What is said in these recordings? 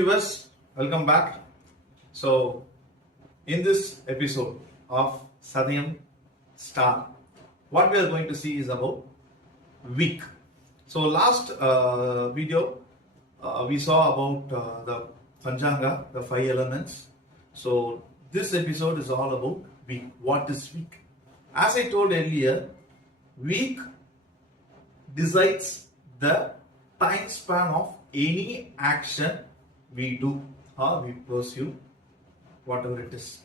viewers, welcome back. So, in this episode of Satyam Star, what we are going to see is about week. So, last video we saw about the Panchanga, the 5 elements. So, this episode is all about week. What is week? As I told earlier, week decides the time span of any action we do or we pursue, whatever it is.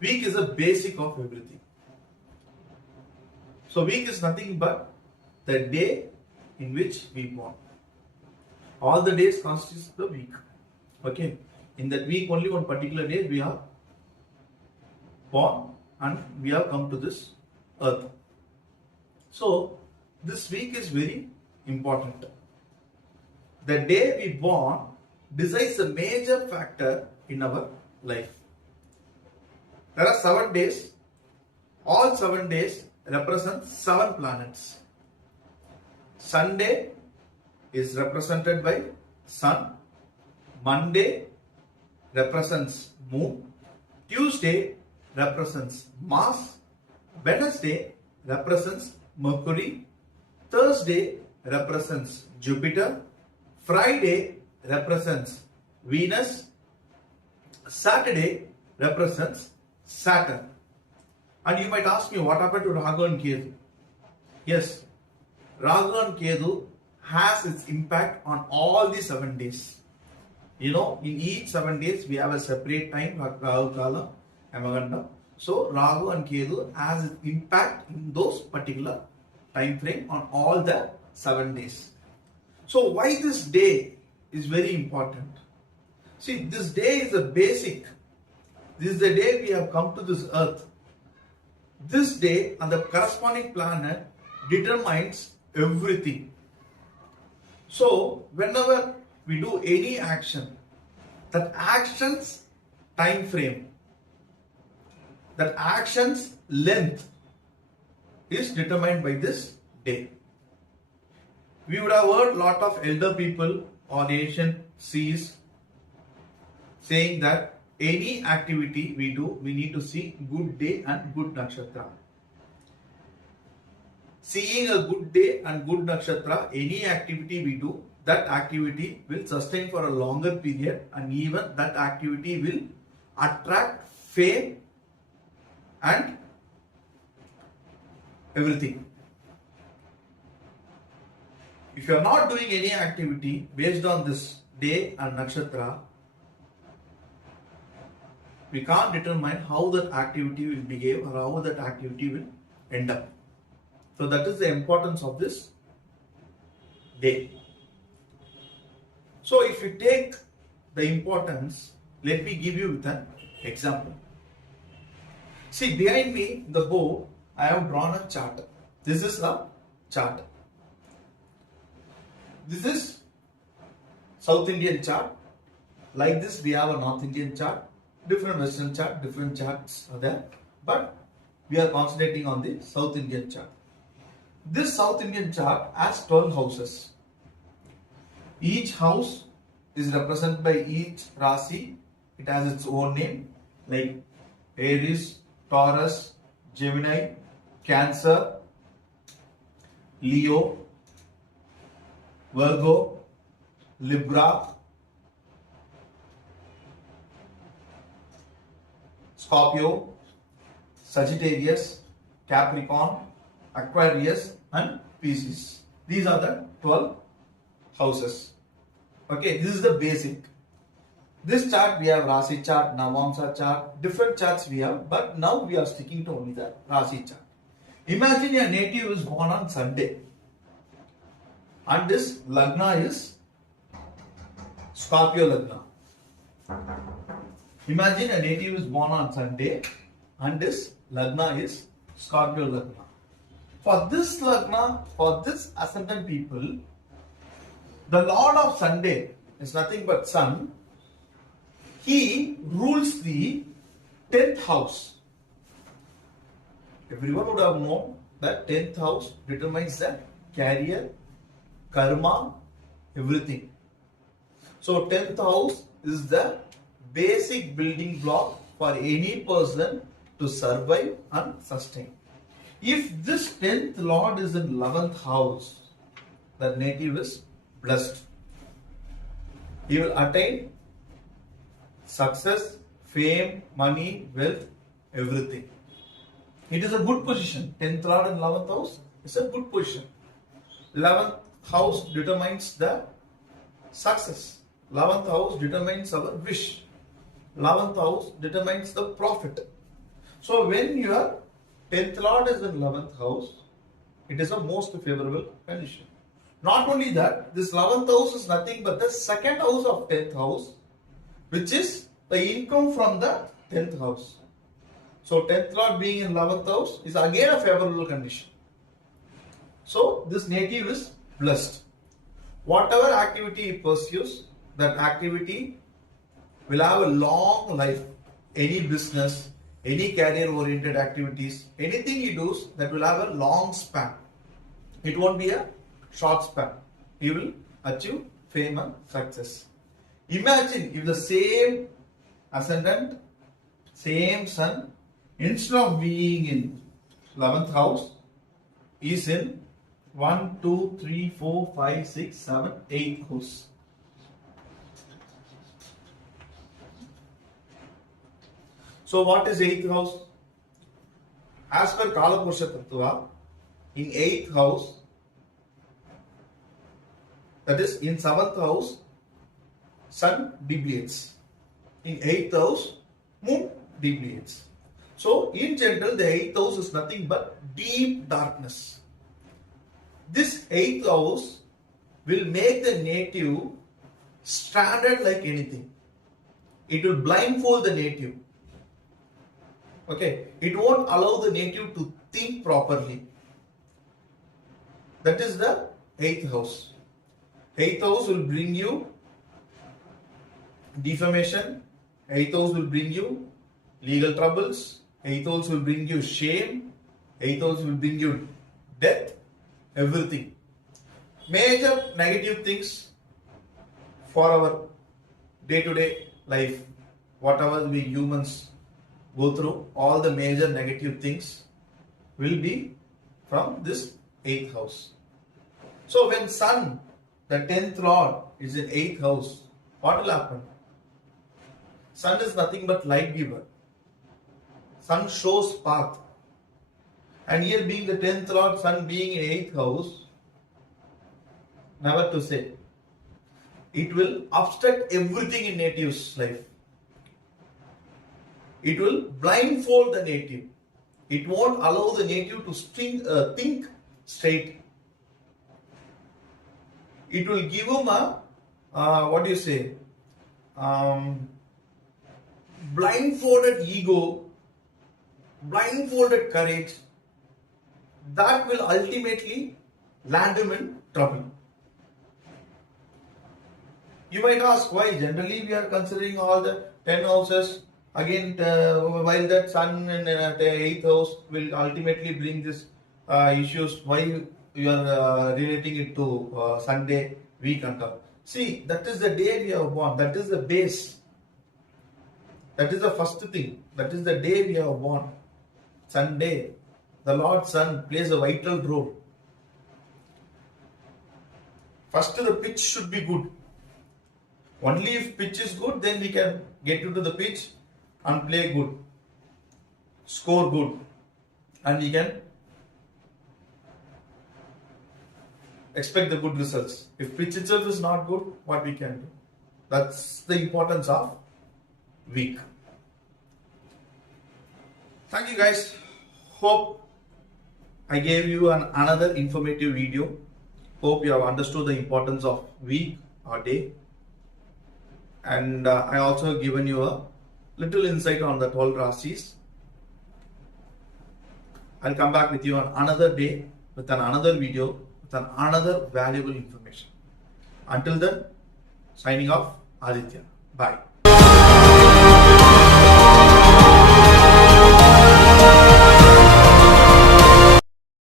Week is a basic of everything. So week is nothing but the day in which we born. All the days constitutes the week. Okay. In that week only one particular day we are born and we have come to this earth. So this week is very important. The day we born decides a major factor in our life. There are 7 days. All 7 days represent 7 planets. Sunday is represented by Sun. Monday represents Moon. Tuesday represents Mars. Wednesday represents Mercury. Thursday represents Jupiter. Friday represents Venus. Saturday represents Saturn. And you might ask me, what happened to Rahu and Ketu? Yes, Rahu and Ketu has its impact on all the 7 days. You know, in each 7 days we have a separate time, Rahu Kala, Amaganda. So Rahu and Ketu has its impact in those particular time frame on all the 7 days. So why this day is very important? See, this day is a basic. This is the day we have come to this earth. This day and the corresponding planet determines everything. So whenever we do any action, that action's time frame, that action's length is determined by this day. We would have heard a lot of elder people or ancient seers saying that any activity we do, we need to see good day and good nakshatra. Seeing a good day and good nakshatra, any activity we do, that activity will sustain for a longer period, and even that activity will attract fame and everything. If you are not doing any activity based on this day and nakshatra, we can't determine how that activity will behave or how that activity will end up. So that is the importance of this day. So if you take the importance, let me give you with an example. See, behind me, the board, I have drawn a chart. This is a chart. This is South Indian chart. Like this, we have a North Indian chart. Different Western chart, different charts are there. But we are concentrating on the South Indian chart. This South Indian chart has 12 houses. Each house is represented by each Rasi. It has its own name, like Aries, Taurus, Gemini, Cancer, Leo, Virgo, Libra, Scorpio, Sagittarius, Capricorn, Aquarius and Pisces. These are the 12 houses. Okay, this is the basic. This chart we have Rasi chart, Navamsa chart, different charts we have, but now we are sticking to only the Rasi chart. Imagine a native is born on Sunday and this Lagna is Scorpio Lagna. Imagine a native is born on Sunday and this Lagna is Scorpio Lagna. For this Lagna, for this ascendant people, the Lord of Sunday is nothing but Sun. He rules the 10th house. Everyone would have known that 10th house determines the career, karma, everything. So 10th house is the basic building block for any person to survive and sustain. If this 10th lord is in 11th house, the native is blessed. He will attain success, fame, money, wealth, everything. It is a good position. 10th lord in 11th house is a good position. 11th house determines the success. 11th house determines our wish. 11th house determines the profit. So when your 10th lord is in 11th house, it is a most favorable condition. Not only that, this 11th house is nothing but the second house of 10th house, which is the income from the 10th house. So 10th lord being in 11th house is again a favorable condition. So this native is blessed. Whatever activity he pursues, that activity will have a long life. Any business, any career oriented activities, anything he does, that will have a long span. It won't be a short span. He will achieve fame and success. Imagine if the same ascendant, same sun, instead of being in 11th house, is in 1, 2, 3, 4, 5, 6, 7, 8 house. So what is 8th house? As per Kalapurusha Tattva, in 8th house, that is in 7th house, sun deviates. In 8th house, moon deviates. So in general, the 8th house is nothing but deep darkness. This 8th house will make the native stranded like anything. It will blindfold the native. Okay, it won't allow the native to think properly. That is the 8th house. 8th house will bring you defamation. 8th house will bring you legal troubles. 8th house will bring you shame. 8th house will bring you death. Everything. Major negative things for our day-to-day life. Whatever we humans go through, all the major negative things will be from this 8th house. So when sun, the 10th lord, is in 8th house, what will happen? Sun is nothing but light giver. Sun shows path. And here being the 10th lord, sun being in 8th house, never to say. It will obstruct everything in native's life. It will blindfold the native. It won't allow the native to think straight. It will give him a, blindfolded ego, blindfolded courage, that will ultimately land him in trouble. You might ask why generally we are considering all the 10 houses. Again, while that sun in the 8th house will ultimately bring this issues, why you are relating it to Sunday, week and all. See, that is the day we are born. That is the base. That is the first thing. That is the day we are born. Sunday. The Lord Sun plays a vital role. First, the pitch should be good. Only if pitch is good, then we can get into the pitch and play good, score good, and we can expect the good results. If pitch itself is not good, what we can do? That's the importance of week. Thank you guys. Hope I gave you another informative video. Hope you have understood the importance of week or day. And I also given you a little insight on the 12 Rasis. I'll come back with you on another day with another video with another valuable information. Until then, signing off, Aditya. Bye.